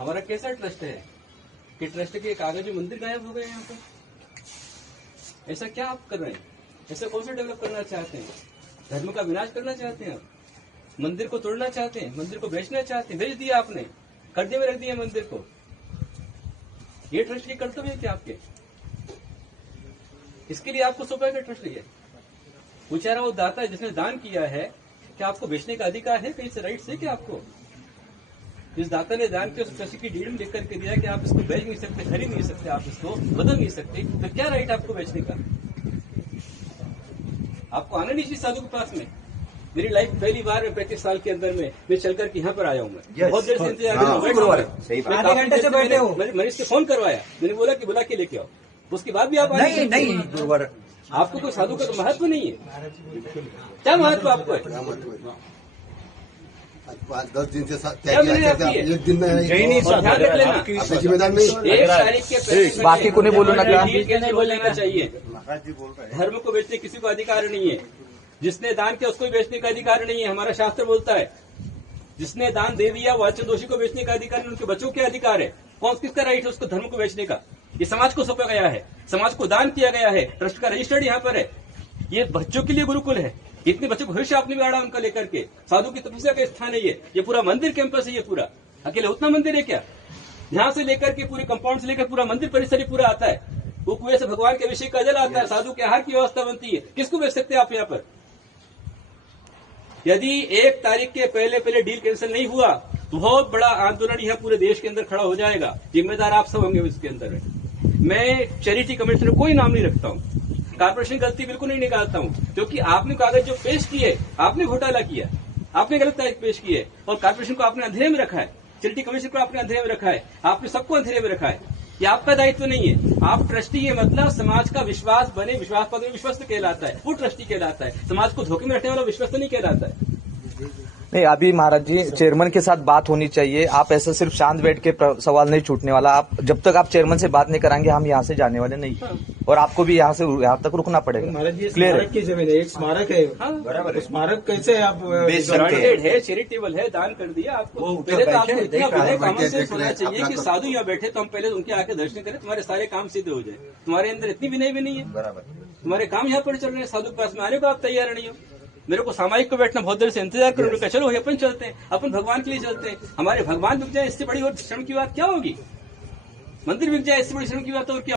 हमारा कैसा ट्रस्ट है कि ट्रस्ट के कागज में मंदिर गायब हो गए यहाँ पे? ऐसा क्या आप कर रहे हैं? ऐसा कौन सा डेवलप करना चाहते हैं? धर्म का विनाश करना चाहते हैं आप? मंदिर को तोड़ना चाहते हैं? मंदिर को बेचना चाहते हैं? बेच दिया आपने, कर्जे में रख दिया मंदिर को। ये ट्रस्ट के कर्तव्य है क्या आपके? इसके लिए आपको सौंपा गया ट्रस्ट ये बेचारा वो दाता है जिसने दान किया है, क्या आपको बेचने का अधिकार है? कहीं से राइट है क्या आपको? जिस दाता ने दान किया उस ट्रस्ट की डीड में लिख करके दिया कि आप इसको बेच नहीं सकते, खरीद नहीं सकते, आप इसको बदल नहीं सकते, तो क्या राइट आपको बेचने का? आपको आना नहीं चाहिए साधु के पास में। मेरी लाइफ पहली बार 35 साल के अंदर में मैं चल करके यहाँ पर आया हूँ। मैं बहुत देर से इंतजार कर रहा हूँ। आधे घंटे से बैठे हो। मैंने इससे फोन करवाया, मैंने बोला कि बुला के लेके आओ, उसके बाद भी आप नहीं। आपको कोई साधु का तो महत्व नहीं है। क्या महत्व आपको है? 10 दिन से क्या मैंने आपकी है? एक दिन में ध्यान रख लेना, आपकी जिम्मेदार नहीं। 1 तारीख के पहले बाकी को नहीं बोलो ना क्या? कैसे बोल लेना चाहिए? धर्म को बेचने किसी को अधिकार नहीं है। जिसने दान किया उसको भी बेचने का अधिकार नहीं है। हमारा शास्त्र बोलता है जिसने दान दे दिया वो अच्छे दोषी को बेचने का अधिकार नहीं, उनके बच्चों के अधिकार है। कौन किसका राइट है उसको धर्म को बेचने का? ये समाज को सौंपा गया है, समाज को दान किया गया है, ट्रस्ट का रजिस्टर्ड यहाँ पर है। ये बच्चों के लिए गुरुकुल है। इतने बच्चों को भविष्य आपने बिगाड़ा उनका लेकर के। साधु की तपस्या का स्थान है ये पूरा मंदिर कैंपस है। ये पूरा अकेले उतना मंदिर है क्या? यहाँ से लेकर के पूरे कंपाउंड से लेकर पूरा मंदिर परिसर ही पूरा आता है। वो कुएं से भगवान के अभिषेक का जल आता है, साधु के आहार की व्यवस्था बनती है। किसको बेच सकते हैं आप यहाँ पर? यदि 1 तारीख के पहले डील कैंसिल नहीं हुआ तो बहुत बड़ा आंदोलन यहाँ पूरे देश के अंदर खड़ा हो जाएगा। जिम्मेदार आप सब होंगे इसके अंदर। मैं चैरिटी कमिश्नर कोई नाम नहीं रखता हूँ, कारपोरेशन गलती बिल्कुल नहीं निकालता हूँ, क्योंकि आपने कागज जो पेश किए, आपने घोटाला किया, आपने गलत तारीख पेश की है और कारपोरेशन को आपने अंधेरे में रखा है, चैरिटी कमिश्नर को आपने अंधेरे में रखा है, आपने सबको अंधेरे में रखा है। ये आपका दायित्व नहीं है। आप ट्रस्टी है, मतलब समाज का विश्वास बने, विश्वास पात्र विश्वस्त कहलाता है, वो ट्रस्टी कहलाता है। समाज को धोखे में रखने वाला विश्वस्त नहीं कहलाता है। नहीं, अभी महाराज जी चेयरमैन के साथ बात होनी चाहिए। आप ऐसे सिर्फ शांत बैठ के सवाल नहीं छूटने वाला। आप जब तक आप चेयरमैन से बात नहीं कराएंगे हम यहाँ से जाने वाले नहीं। और आपको भी यहाँ तक रुकना पड़ेगा। महाराज जी क्लियर स्मारक की जमीन है, एक स्मारक है। बराबर है। स्मारक कैसे आप है, चैरिटेबल है, दान कर दिया आपको। पहले तो आपको इतना विनय कॉमन सेंस होना चाहिए कि साधु यहाँ बैठे तो हम पहले उनके आके दर्शन करें, तुम्हारे सारे काम सिद्ध हो जाए। तुम्हारे अंदर इतनी विनय भी नहीं है। बराबर, तुम्हारे काम यहाँ पर चल रहे हैं, साधु के पास में आने को आप तैयार नहीं हो। मेरे को सामायिक को बैठना बहुत देर से इंतजार करो। चलो अपन चलते हैं, अपन भगवान के लिए चलते हैं। हमारे भगवान बिक जाए इससे बड़ी और श्रम की बात क्या होगी? मंदिर बिक जाए इससे बड़ी श्रम की बात और क्या?